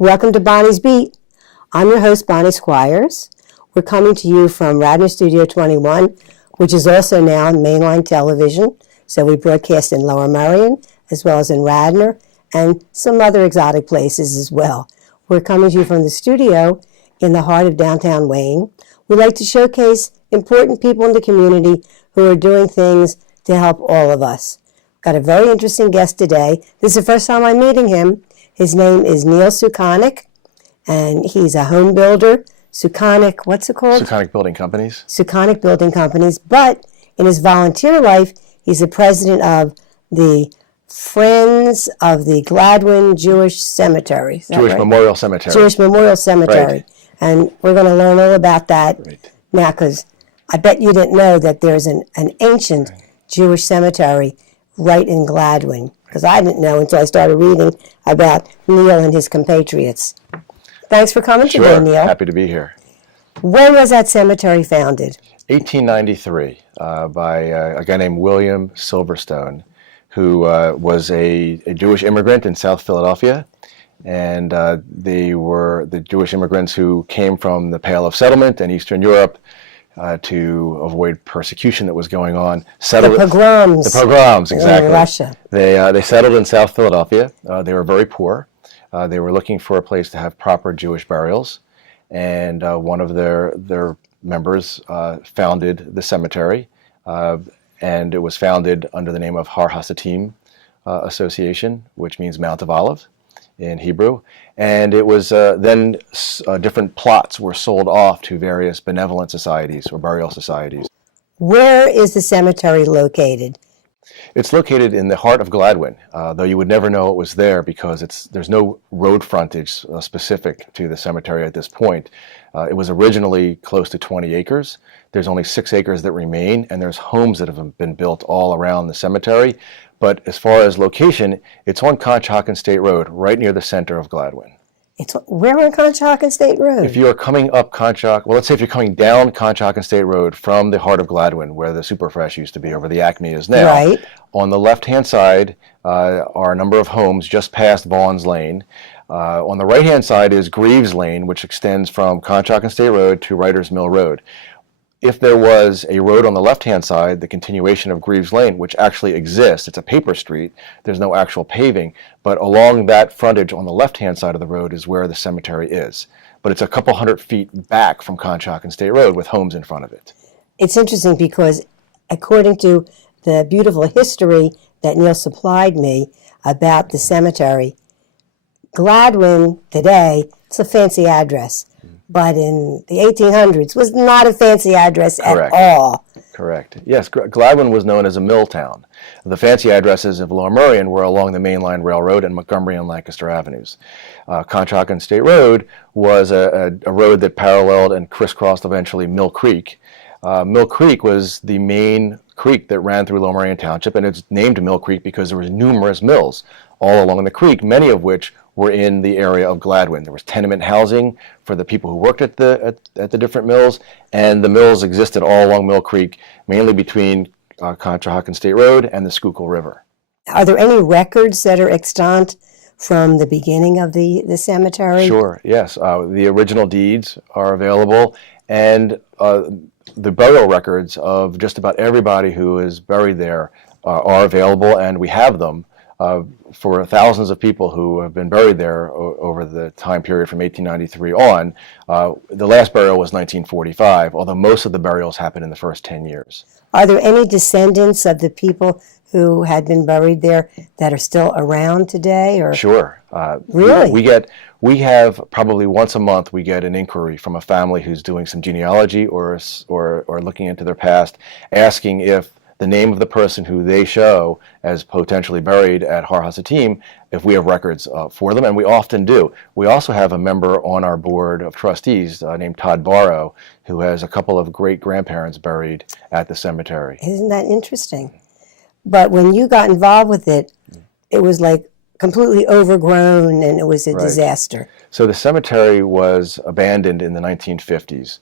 Welcome to Bonnie's Beat. I'm your host, Bonnie Squires. We're coming to you from Radnor Studio 21, which is also now on mainline television. So we broadcast in Lower Merion, as well as in Radnor, and some other exotic places as well. We're coming to you from the studio in the heart of downtown Wayne. We like to showcase important people in the community who are doing things to help all of us. Got a very interesting guest today. This is the first time I'm meeting him. His name is Neil Sukonik, and he's a home builder. Sukonik, what's it called? Sukonik Building Companies. Sukonik Building Companies. But in his volunteer life, he's the president of the Friends of the Gladwyne Jewish Cemetery. Jewish Memorial Cemetery. Jewish Memorial Cemetery. Right. And we're going to learn all about that now, because I bet you didn't know that there's an ancient Jewish cemetery right in Gladwyne, because I didn't know until I started reading about Neil and his compatriots. Thanks for coming today, Neil. Happy to be here. When was that cemetery founded? 1893 by a guy named William Silverstone, who was a Jewish immigrant in South Philadelphia. And they were the Jewish immigrants who came from the Pale of Settlement in Eastern Europe to avoid persecution that was going on. The pogroms. The pogroms, exactly. In Russia. They settled in South Philadelphia. They were very poor. They were looking for a place to have proper Jewish burials. And one of their members founded the cemetery. And it was founded under the name of Har Hasatim Association, which means Mount of Olive in Hebrew. And it was then different plots were sold off to various benevolent societies or burial societies. Where is the cemetery located? It's located in the heart of Gladwyne, though you would never know it was there because there's no road frontage specific to the cemetery at this point. It was originally close to 20 acres. There's only 6 acres that remain, and there's homes that have been built all around the cemetery. But as far as location, it's on Conshohocken State Road, right near the center of Gladwyne. Where on Conshohocken State Road? If you are coming up Conshohocken, well, let's say if you're coming down Conshohocken State Road from the heart of Gladwyne, where the Superfresh used to be, or where the Acme is now, right. On the left-hand side are a number of homes just past Vaughn's Lane. On the right-hand side is Greaves Lane, which extends from Conshohocken State Road to Writers Mill Road. If there was a road on the left-hand side, the continuation of Greaves Lane, which actually exists, it's a paper street, there's no actual paving, but along that frontage on the left-hand side of the road is where the cemetery is. But it's a couple hundred feet back from Conshohocken State Road with homes in front of it. It's interesting because according to the beautiful history that Neil supplied me about the cemetery, Gladwyne today, it's a fancy address. But in the 1800s was not a fancy address at all. Correct. Yes, Gladwyne was known as a mill town. The fancy addresses of Lower Merion were along the Main Line Railroad and Montgomery and Lancaster Avenues. Conshohocken State Road was a road that paralleled and crisscrossed eventually Mill Creek. Mill Creek was the main creek that ran through Lower Merion Township, and it's named Mill Creek because there was numerous mills all along the creek, many of which were in the area of Gladwyne. There was tenement housing for the people who worked at the different mills, and the mills existed all along Mill Creek, mainly between Conshohocken State Road and the Schuylkill River. Are there any records that are extant from the beginning of the cemetery? Sure, yes. The original deeds are available, and the burial records of just about everybody who is buried there are available, and we have them. For thousands of people who have been buried there over the time period from 1893 on. The last burial was 1945, although most of the burials happened in the first 10 years. Are there any descendants of the people who had been buried there that are still around today? Or? Sure. Really? We have probably once a month we get an inquiry from a family who's doing some genealogy or looking into their past, asking if the name of the person who they show as potentially buried at Har Hasatim, if we have records for them, and we often do. We also have a member on our board of trustees named Todd Barrow, who has a couple of great-grandparents buried at the cemetery. Isn't that interesting? But when you got involved with it, it was like completely overgrown and it was a disaster. So the cemetery was abandoned in the 1950s.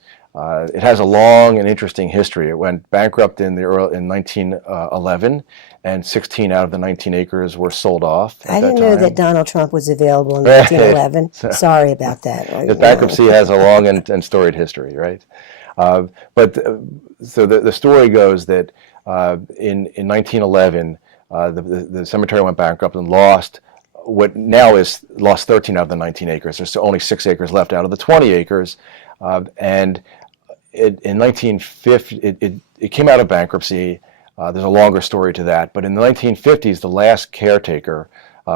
It has a long and interesting history. It went bankrupt in 1911, and 16 out of the 19 acres were sold off at I didn't that know time. that Donald Trump was available in 1911. Sorry about that. The bankruptcy has a long and storied history, right? So the story goes that in 1911, the cemetery went bankrupt and lost 13 out of the 19 acres. There's only 6 acres left out of the 20 acres, and in 1950, it came out of bankruptcy. There's a longer story to that, but in the 1950s, the last caretaker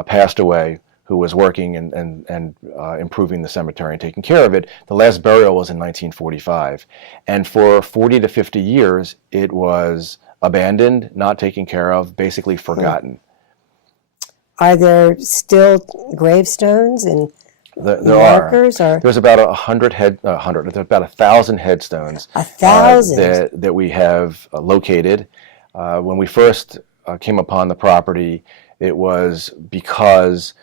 passed away, who was working and improving the cemetery and taking care of it. The last burial was in 1945, and for 40 to 50 years, it was abandoned, not taken care of, basically forgotten. Are there still gravestones and markers? There's about 1,000 headstones. 1,000 that we have located. When we first came upon the property, it was because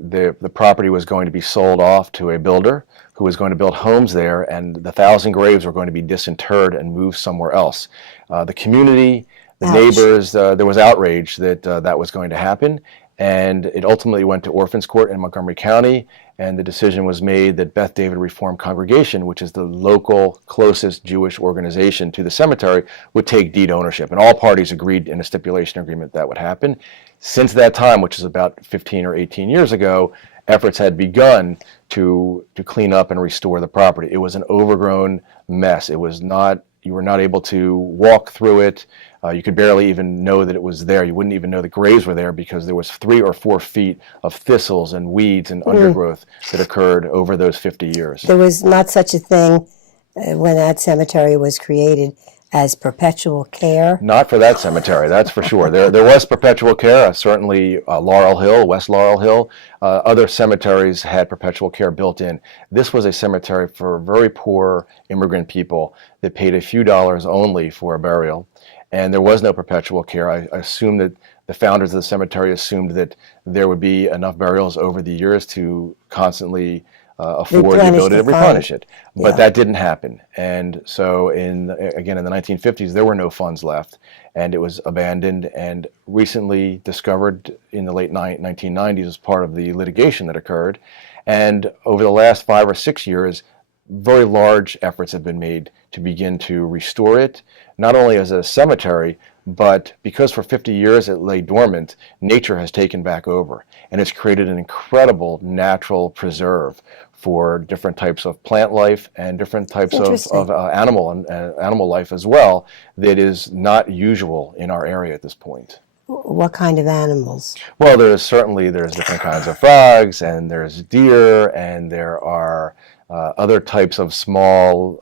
the property was going to be sold off to a builder who was going to build homes there, and the 1,000 graves were going to be disinterred and moved somewhere else. The community, the neighbors, there was outrage that that was going to happen, and it ultimately went to Orphans Court in Montgomery County, and the decision was made that Beth David Reformed Congregation, which is the local closest Jewish organization to the cemetery, would take deed ownership, and all parties agreed in a stipulation agreement that would happen. Since that time, which is about 15 or 18 years ago, efforts had begun to clean up and restore the property. It was an overgrown mess. It was not, you were not able to walk through it. You could barely even know that it was there. You wouldn't even know the graves were there because there was 3 or 4 feet of thistles and weeds and undergrowth that occurred over those 50 years. There was not such a thing when that cemetery was created as perpetual care. Not for that cemetery, that's for sure. There was perpetual care, certainly Laurel Hill, West Laurel Hill. Other cemeteries had perpetual care built in. This was a cemetery for very poor immigrant people that paid a few dollars only for a burial. And there was no perpetual care. I assume that the founders of the cemetery assumed that there would be enough burials over the years to constantly afford the ability to replenish it. But that didn't happen. And so in the 1950s, there were no funds left, and it was abandoned and recently discovered in the late 1990s as part of the litigation that occurred. And over the last 5 or 6 years, very large efforts have been made to begin to restore it, not only as a cemetery, but because for 50 years it lay dormant, nature has taken back over, and it's created an incredible natural preserve for different types of plant life and different types of animal life as well that is not usual in our area at this point. What kind of animals? Well, there's different kinds of frogs, and there's deer, and there are other types of small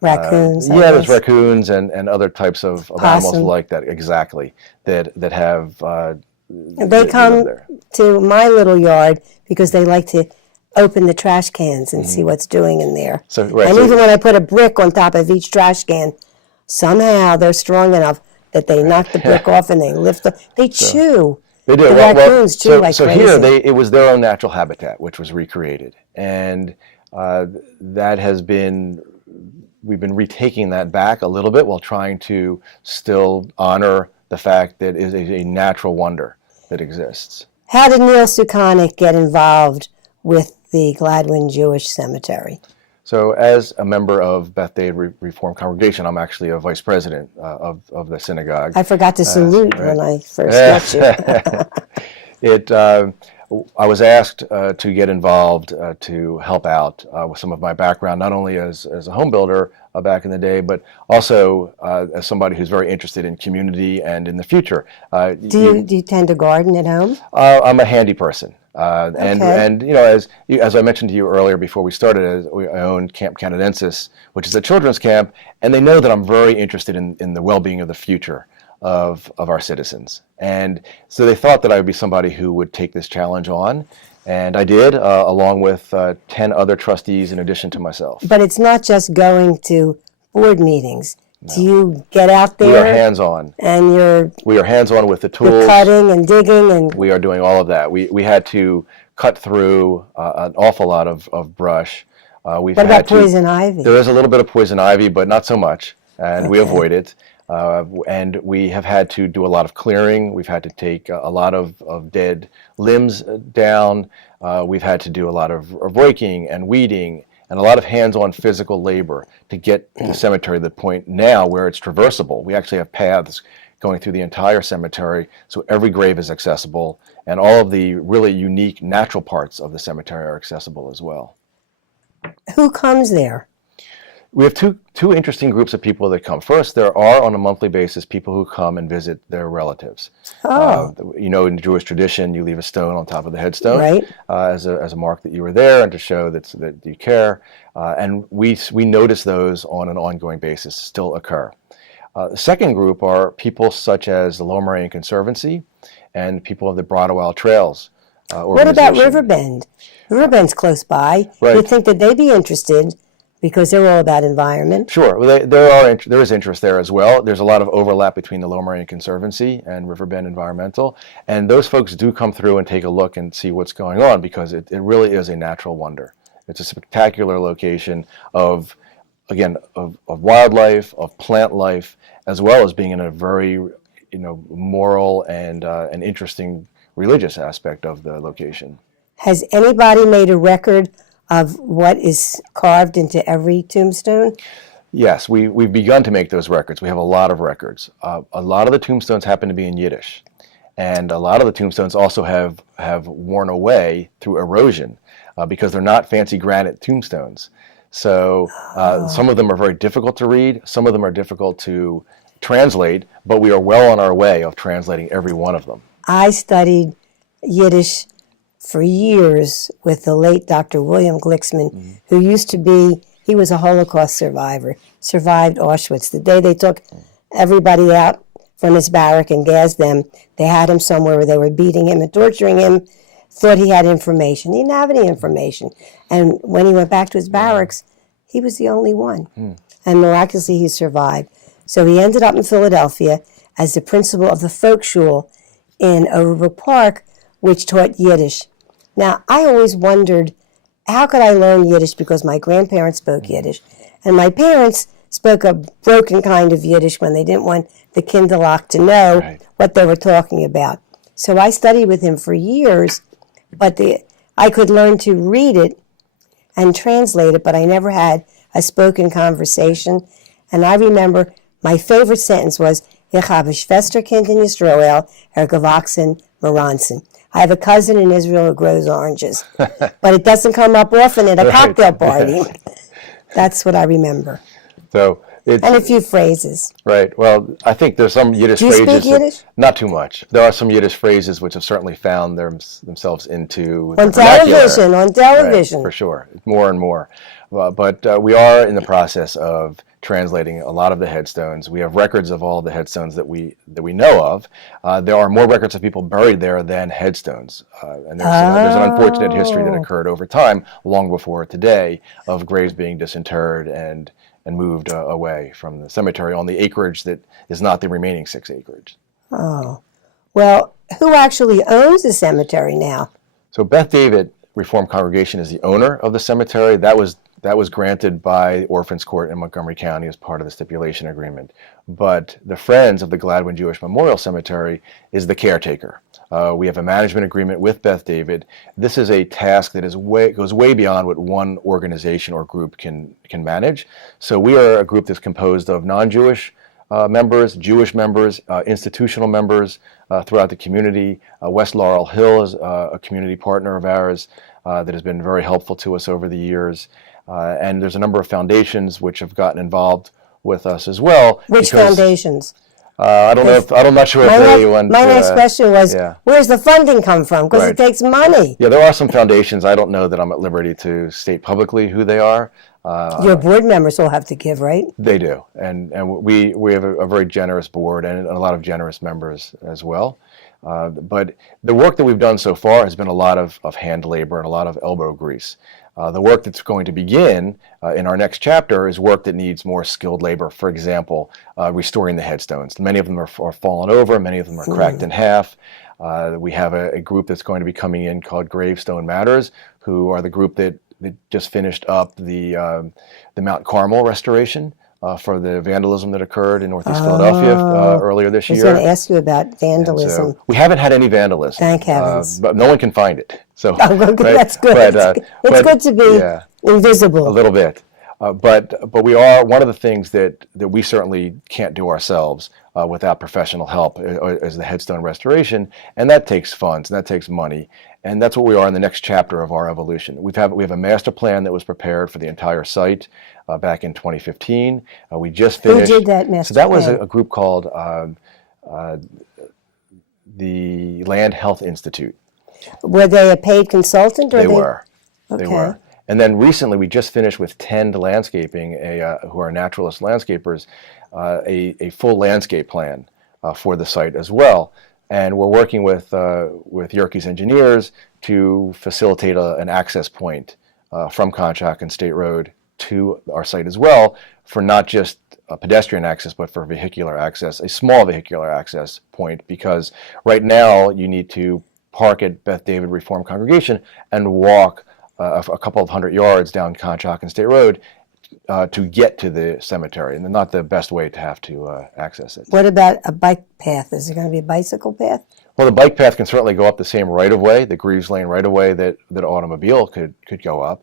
raccoons. There's raccoons and other types of animals like that. Exactly, that have. They come to my little yard because they like to open the trash cans and see what's doing in there. Even when I put a brick on top of each trash can, somehow they're strong enough that they knock the brick off and they lift it. They chew. They do. The raccoons chew like crazy. So here, it was their own natural habitat, which was recreated. And that has been, we've been retaking that back a little bit while trying to still honor the fact that it is a natural wonder that exists. How did Neil Sukonik get involved with the Gladwyne Jewish Cemetery? So as a member of Beth David Reformed Congregation, I'm actually a vice president of the synagogue. I forgot to salute when I first met you. I was asked to get involved to help out with some of my background, not only as a home builder back in the day, but also as somebody who's very interested in community and in the future. Do you tend to garden at home? I'm a handy person. And you know, as I mentioned to you earlier before we started, I own Camp Canadensis, which is a children's camp, and they know that I'm very interested in the well-being of the future of our citizens. And so they thought that I would be somebody who would take this challenge on, and I did, along with 10 other trustees in addition to myself. But it's not just going to board meetings. No. Do you get out there? We are hands-on. And we are hands-on with the tools. You're cutting and digging and... We are doing all of that. We had to cut through an awful lot of brush We've What about had to, poison ivy? There is a little bit of poison ivy, but not so much, and we avoid it. And we have had to do a lot of clearing. We've had to take a lot of dead limbs down. We've had to do a lot of raking and weeding and a lot of hands-on physical labor to get the cemetery to the point now where it's traversable. We actually have paths going through the entire cemetery, so every grave is accessible, and all of the really unique natural parts of the cemetery are accessible as well. Who comes there? We have two interesting groups of people that come. First, there are on a monthly basis people who come and visit their relatives. Oh. In Jewish tradition, you leave a stone on top of the headstone, Right. As a mark that you were there and to show that you care. And we notice those on an ongoing basis still occur. The second group are people such as the Lower Merion Conservancy and people of the Broadwell Trails What about organization. Riverbend? Riverbend's close by. Right. You'd think that they'd be interested because they're all about environment. Sure. Well, there is interest there as well. There's a lot of overlap between the Lower Merion Conservancy and Riverbend Environmental, and those folks do come through and take a look and see what's going on because it really is a natural wonder. It's a spectacular location of wildlife, of plant life, as well as being in a very moral and an interesting religious aspect of the location. Has anybody made a record of what is carved into every tombstone? Yes, we've begun to make those records. We have a lot of records. A lot of the tombstones happen to be in Yiddish, and a lot of the tombstones also have worn away through erosion because they're not fancy granite tombstones. So some of them are very difficult to read. Some of them are difficult to translate, but we are well on our way of translating every one of them. I studied Yiddish for years with the late Dr. William Glicksman, who he was a Holocaust survivor, survived Auschwitz. The day they took everybody out from his barrack and gassed them, they had him somewhere where they were beating him and torturing him, thought he had information. He didn't have any information. And when he went back to his barracks, he was the only one. And miraculously, he survived. So he ended up in Philadelphia as the principal of the folk shul in Overbrook Park, which taught Yiddish. Now, I always wondered, how could I learn Yiddish? Because my grandparents spoke Yiddish. And my parents spoke a broken kind of Yiddish when they didn't want the Kinderlach to know what they were talking about. So I studied with him for years, but I could learn to read it and translate it, but I never had a spoken conversation. And I remember my favorite sentence was, Ich habe Schwesterkind in Israel, gewachsen Maranzen. I have a cousin in Israel who grows oranges, but it doesn't come up often at a cocktail party. That's what I remember. So and a few phrases. Right. Well, I think there's some Yiddish phrases. Do you speak Yiddish? Not too much. There are some Yiddish phrases which have certainly found themselves into on television. Right, for sure, more and more. But we are in the process of translating a lot of the headstones. We have records of all the headstones that we know of. There are more records of people buried there than headstones, and there's an unfortunate history that occurred over time, long before today, of graves being disinterred and moved away from the cemetery on the acreage that is not the remaining 6 acres. Oh, well, who actually owns the cemetery now? So Beth David Reformed Congregation is the owner of the cemetery. That was granted by Orphans Court in Montgomery County as part of the stipulation agreement. But the Friends of the Gladwyne Jewish Memorial Cemetery is the caretaker. We have a management agreement with Beth David. This is a task that goes way beyond what one organization or group can manage. So we are a group that's composed of non-Jewish members, Jewish members, institutional members throughout the community. West Laurel Hill is a community partner of ours that has been very helpful to us over the years. And there's a number of foundations which have gotten involved with us as well. Which foundations? I'm not sure if they want. My next question was, where's the funding come from? Because it takes money. Yeah, there are some foundations. I don't know that I'm at liberty to state publicly who they are. Your board members will have to give, right? They do, and we have a very generous board and a lot of generous members as well. But the work that we've done so far has been a lot of hand labor and a lot of elbow grease. The work that's going to begin in our next chapter is work that needs more skilled labor. For example, restoring the headstones. Many of them are fallen over. Many of them are cracked in half. We have a group that's going to be coming in called Gravestone Matters, who are the group that they just finished up the Mount Carmel restoration for the vandalism that occurred in Northeast Philadelphia earlier this I was year. going to ask you about And vandalism. so we haven't had any vandalism. Thank heavens. But no one can find it. So Oh, well, good. right? That's good. It's good to be invisible. A little bit. But we are, one of the things that we certainly can't do ourselves without professional help is the headstone restoration, and that takes funds and that takes money, and that's what we are in the next chapter of our evolution. We have a master plan that was prepared for the entire site back in 2015. We just finished. Who did that master So that was plan? a group called the Land Health Institute. Were they a paid consultant? Or They were. Okay. They were. And then recently, we just finished with Tend Landscaping, who are naturalist landscapers, a full landscape plan for the site as well. And we're working with Yerkes Engineers to facilitate an access point from Conshohocken State Road to our site as well, for not just pedestrian access, but for vehicular access, a small vehicular access point, because right now you need to park at Beth David Reformed Congregation and walk a couple of 100 yards down Conshohocken State Road to get to the cemetery, and not the best way to have to access it. What about a bike path? Is there going to be a bicycle path? Well, the bike path can certainly go up the same right-of-way, the Greaves Lane right-of-way that automobile could go up.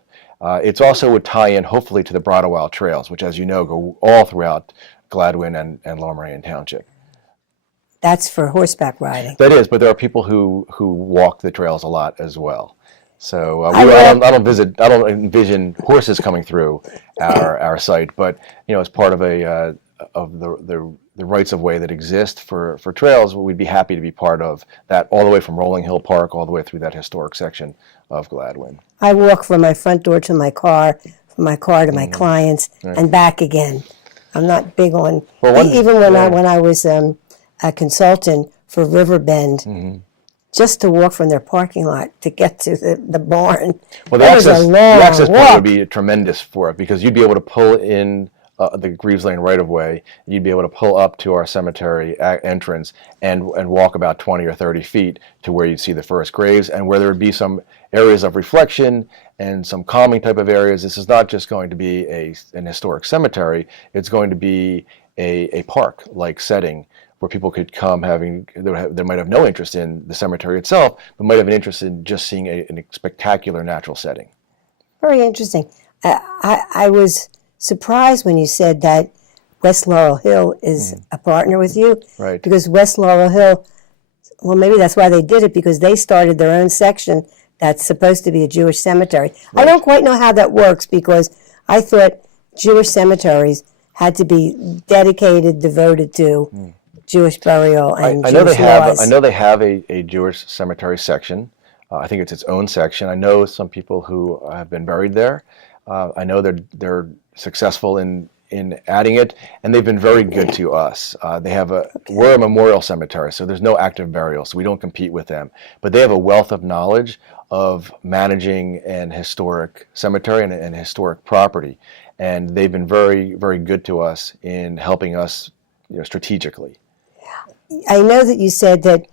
It's also would tie in, hopefully, to the Broadwell Trails, which, as you know, go all throughout Gladwyne and Lower Merion Township. That's for horseback riding. That is, but there are people who walk the trails a lot as well. So I don't envision horses coming through our site, but as part of of the rights of way that exist for trails, we'd be happy to be part of that, all the way from Rolling Hill Park all the way through that historic section of Gladwyne. I walk from my front door to my car, from my car to my clients, and back again. I'm not big on even when I was a consultant for Riverbend. Just to walk from their parking lot to get to the barn. Well, the access point would be tremendous for it, because you'd be able to pull in the Greaves Lane right-of-way. You'd be able to pull up to our cemetery entrance and walk about 20 or 30 feet to where you'd see the first graves, and where there would be some areas of reflection and some calming type of areas. This is not just going to be an historic cemetery. It's going to be a park-like setting where people could come they might have no interest in the cemetery itself, but might have an interest in just seeing a spectacular natural setting. Very interesting. I was surprised when you said that West Laurel Hill is a partner with you. Right. Because West Laurel Hill, well, maybe that's why they did it, because they started their own section that's supposed to be a Jewish cemetery. Right. I don't quite know how that works, because I thought Jewish cemeteries had to be dedicated, devoted to Jewish burial and Jewish laws. I know they have a Jewish cemetery section. I think it's its own section. I know some people who have been buried there. I know they're successful in adding it, and they've been very good to us. We're a memorial cemetery, so there's no active burial, so we don't compete with them. But they have a wealth of knowledge of managing an historic cemetery and historic property, and they've been very, very good to us in helping us, strategically. I know that you said that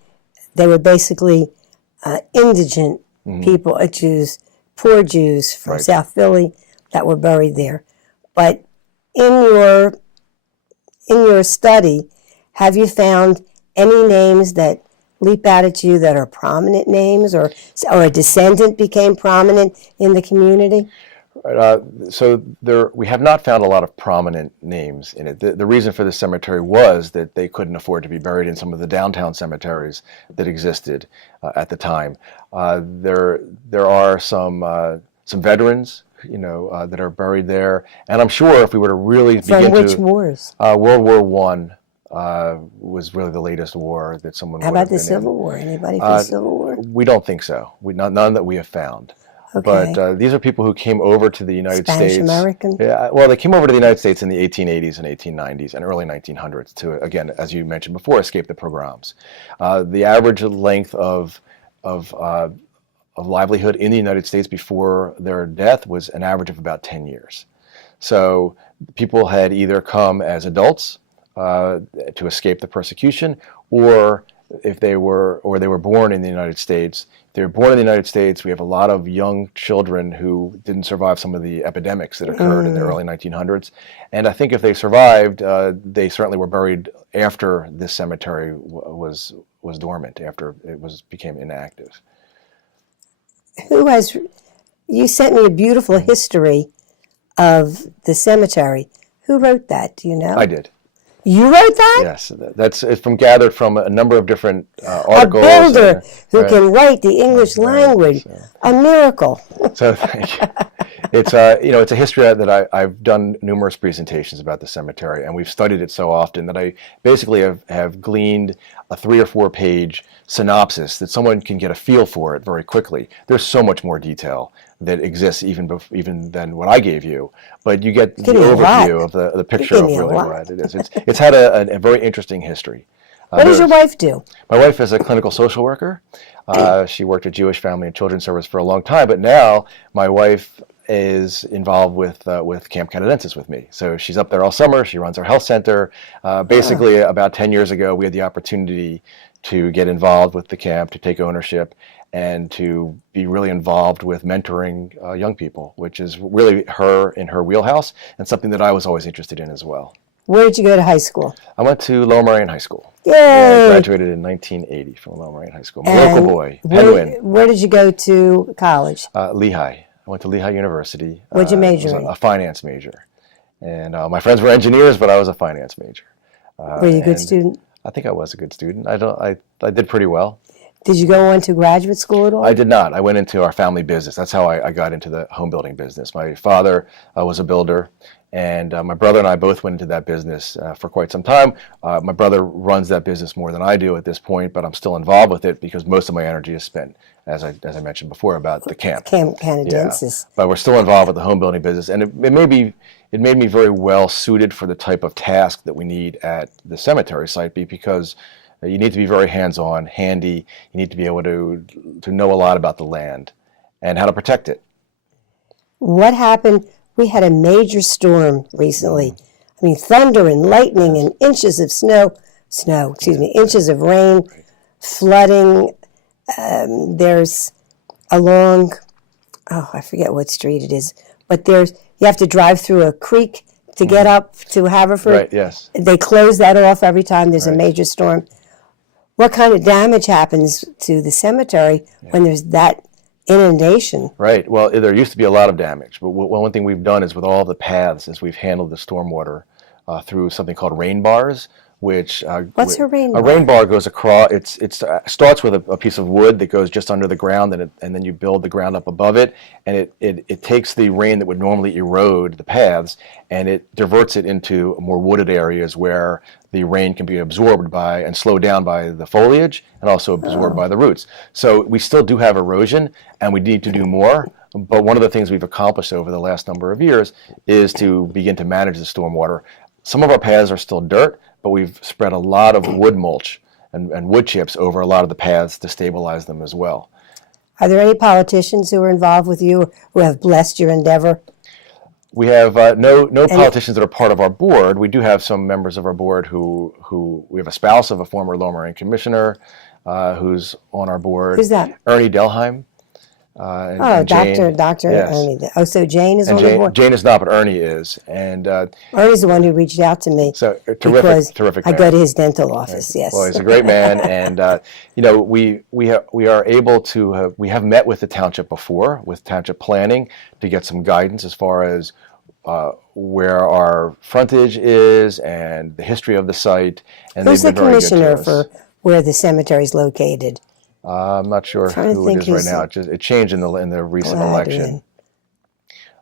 they were basically indigent people, Jews, poor Jews from South Philly that were buried there. But in your study, have you found any names that leap out at you that are prominent names, or a descendant became prominent in the community? So we have not found a lot of prominent names in it. The reason for this cemetery was that they couldn't afford to be buried in some of the downtown cemeteries that existed at the time. There are some veterans, that are buried there, and I'm sure if we were to really begin from which wars? World War I was really the latest war that someone. How about the Civil War? Anybody from the Civil War? We don't think so. None that we have found. Okay. But these are people who came over to the United States. Spanish American? Yeah, well, they came over to the United States in the 1880s and 1890s and early 1900s to, again, as you mentioned before, escape the pogroms. The average length of livelihood in the United States before their death was an average of about 10 years. So people had either come as adults to escape the persecution, or if they were born in the United States. If they were born in the United States, we have a lot of young children who didn't survive some of the epidemics that occurred in the early 1900s. And I think if they survived, they certainly were buried after this cemetery was dormant, after it became inactive. You sent me a beautiful history of the cemetery. Who wrote that? Do you know? I did. You wrote that? Yes, it's gathered from a number of different articles. A builder who right. can write the English language. So, a miracle. so thank you. It's it's a history that I've done numerous presentations about the cemetery, and we've studied it so often that I basically have gleaned a 3 or 4 page synopsis that someone can get a feel for it very quickly. There's so much more detail that exists even than what I gave you, but you get the overview of the picture of really what it is. It's had a very interesting history. What does your wife do? My wife is a clinical social worker. She worked at Jewish Family and Children's Service for a long time, but now my wife is involved with Camp Canadensis with me. So she's up there all summer. She runs our health center. Basically, about 10 years ago, we had the opportunity to get involved with the camp, to take ownership, and to be really involved with mentoring young people, which is really in her wheelhouse, and something that I was always interested in as well. Where did you go to high school? I went to Lower Merion High School. Yay! Yeah, I graduated in 1980 from Lower Merion High School. I'm a local boy. Where did you go to college? Lehigh. I went to Lehigh University. What'd you major in? A finance major. And my friends were engineers, but I was a finance major. Were you a good student? I think I was a good student. I did pretty well. Did you go on to graduate school at all? I did not. I went into our family business. That's how I got into the home building business. My father was a builder, and my brother and I both went into that business for quite some time. My brother runs that business more than I do at this point, but I'm still involved with it because most of my energy is spent, as I mentioned before, about the camp. Camp Canadensis. Yeah. But we're still involved with the home building business, and it made me very well suited for the type of task that we need at the cemetery site because you need to be very hands-on, handy. You need to be able to know a lot about the land and how to protect it. What happened? We had a major storm recently. I mean, thunder and lightning and inches of inches of rain, flooding. There's along, I forget what street it is, but you have to drive through a creek to get up to Haverford. Right, yes. They close that off every time there's a major storm. What kind of damage happens to the cemetery when there's that inundation? Right. Well, there used to be a lot of damage, but one thing we've done is with all the paths is we've handled the stormwater through something called rain bars, which what's a rain bar? A rain bar goes across. It starts with a piece of wood that goes just under the ground, and then you build the ground up above it, and it takes the rain that would normally erode the paths, and it diverts it into more wooded areas where the rain can be absorbed by and slowed down by the foliage and also absorbed by the roots. So we still do have erosion, and we need to do more. But one of the things we've accomplished over the last number of years is to begin to manage the stormwater. Some of our paths are still dirt, but we've spread a lot of wood mulch and wood chips over a lot of the paths to stabilize them as well. Are there any politicians who are involved with you who have blessed your endeavor? We have no politicians that are part of our board. We do have some members of our board who we have a spouse of a former Lower Merion commissioner who's on our board. Who's that? Ernie Delheim. And Dr. Yes. Ernie. Oh, so Jane is on the board? Jane is not, but Ernie is. And Ernie's the one who reached out to me. So terrific man. I go to his dental office, yes. Well, he's a great man, and we are able to we have met with the township before, with township planning, to get some guidance as far as where our frontage is and the history of the site. And who's the commissioner for where the cemetery is located? I'm not sure who it is right now. It changed in the recent election.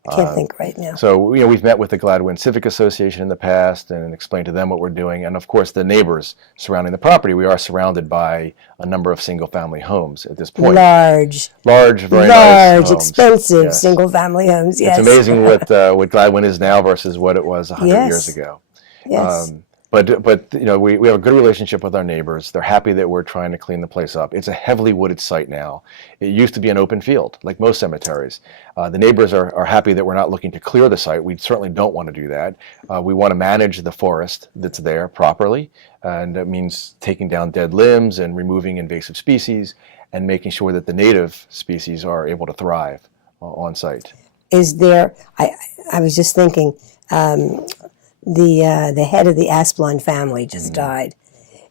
I can't think right now. So we've met with the Gladwyne Civic Association in the past and explained to them what we're doing, and of course the neighbors surrounding the property. We are surrounded by a number of single-family homes at this point. Large, very nice homes. Expensive single-family homes. Yes, it's amazing what Gladwyne is now versus what it was 100 years ago. Yes. But we have a good relationship with our neighbors. They're happy that we're trying to clean the place up. It's a heavily wooded site now. It used to be an open field, like most cemeteries. The neighbors are happy that we're not looking to clear the site. We certainly don't want to do that. We want to manage the forest that's there properly, and that means taking down dead limbs and removing invasive species and making sure that the native species are able to thrive on site. Is there, I was just thinking, the head of the Asplund family just died.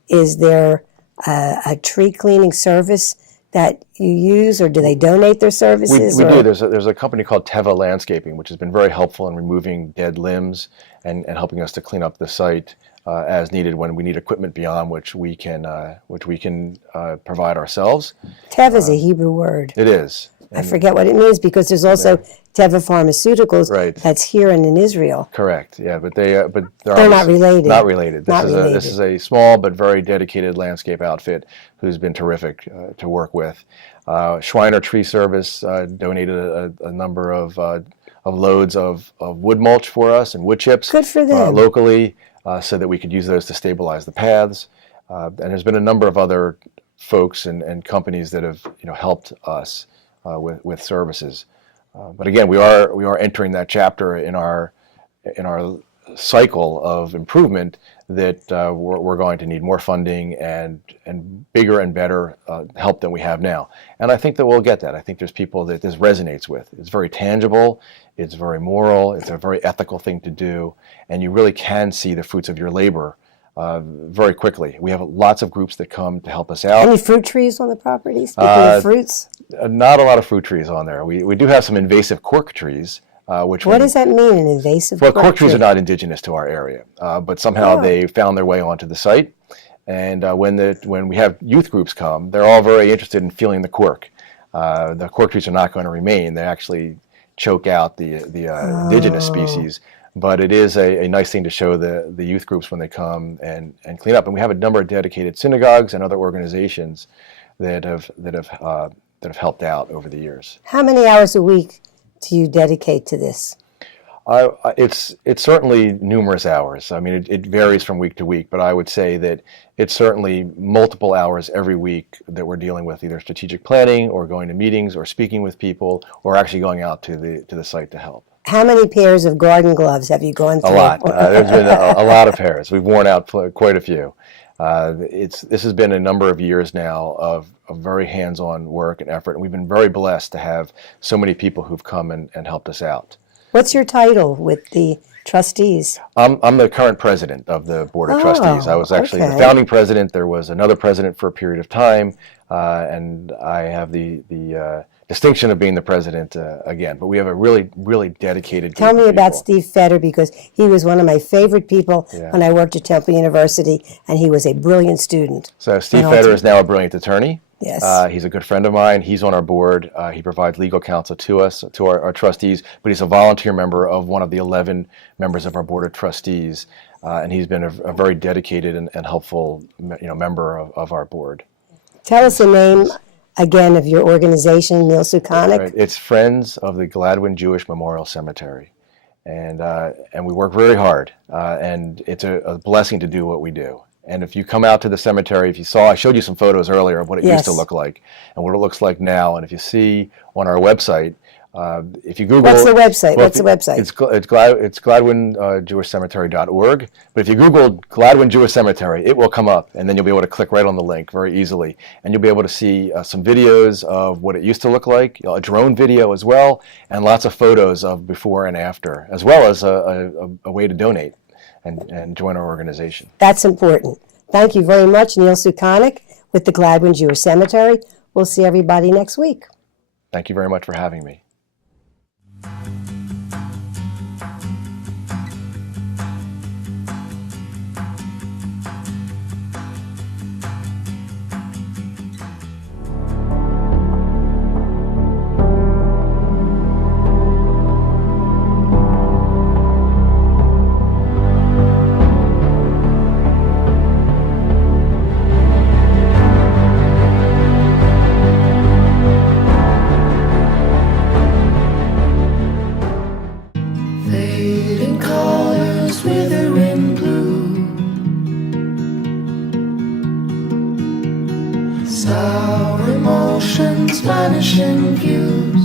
Is there a tree cleaning service that you use, or do they donate their services? We do. There's a company called Teva Landscaping, which has been very helpful in removing dead limbs and helping us to clean up the site as needed when we need equipment beyond which we can provide ourselves. Teva is a Hebrew word. It is. I forget what it means, because there's also Teva Pharmaceuticals that's here and in Israel. Correct. Yeah, but they're not related. Not related. This is a small but very dedicated landscape outfit who's been terrific to work with. Schreiner Tree Service donated a number of loads of wood mulch for us and wood chips. Good for them. Locally, so that we could use those to stabilize the paths. And there's been a number of other folks and companies that have helped us with services. But again, we are entering that chapter in our cycle of improvement that we're going to need more funding and bigger and better help than we have now. And I think that we'll get that. I think there's people that this resonates with. It's very tangible, it's very moral, it's a very ethical thing to do, and you really can see the fruits of your labor very quickly. We have lots of groups that come to help us out. Any fruit trees on the property? Speaking of fruits? Not a lot of fruit trees on there. We do have some invasive cork trees. What does that mean, an invasive cork tree? Well, cork trees are not indigenous to our area, but somehow they found their way onto the site. And when we have youth groups come, they're all very interested in feeling the cork. The cork trees are not going to remain. They actually choke out the indigenous species. But it is a nice thing to show the youth groups when they come and clean up. And we have a number of dedicated synagogues and other organizations that have helped out over the years. How many hours a week do you dedicate to this? It's certainly numerous hours. I mean, it varies from week to week, but I would say that it's certainly multiple hours every week that we're dealing with either strategic planning or going to meetings or speaking with people or actually going out to the site to help. How many pairs of garden gloves have you gone through? A lot. There's been a lot of pairs. We've worn out quite a few. This has been a number of years now of very hands-on work and effort, and we've been very blessed to have so many people who've come and helped us out. What's your title with the trustees? I'm the current president of the Board of Trustees. I was actually the founding president. There was another president for a period of time, and I have the distinction of being the president again. But we have a really, really dedicated group. Tell me of about people. Steve Fetter, because he was one of my favorite people when I worked at Temple University, and he was a brilliant student. So Steve Fetter is now a brilliant attorney. Yes. He's a good friend of mine. He's on our board. He provides legal counsel to us, to our trustees, but he's a volunteer member of one of the 11 members of our Board of Trustees, and he's been a very dedicated and helpful member of our board. Tell us the name again of your organization, Neil Sukonik. Right. It's Friends of the Gladwyne Jewish Memorial Cemetery, and we work very hard, and it's a blessing to do what we do. And if you come out to the cemetery, I showed you some photos earlier of what it used to look like and what it looks like now. And if you see on our website, if you Google... What's the website? Well, What's the website? It's GladwyneJewishCemetery.org. But if you Google Gladwyne Jewish Cemetery, it will come up, and then you'll be able to click right on the link very easily. And you'll be able to see some videos of what it used to look like, a drone video as well, and lots of photos of before and after, as well as a way to donate and join our organization. That's important. Thank you very much, Neil Sukonik with the Gladwyne Jewish Cemetery. We'll see everybody next week. Thank you very much for having me. Sour emotions vanish in views.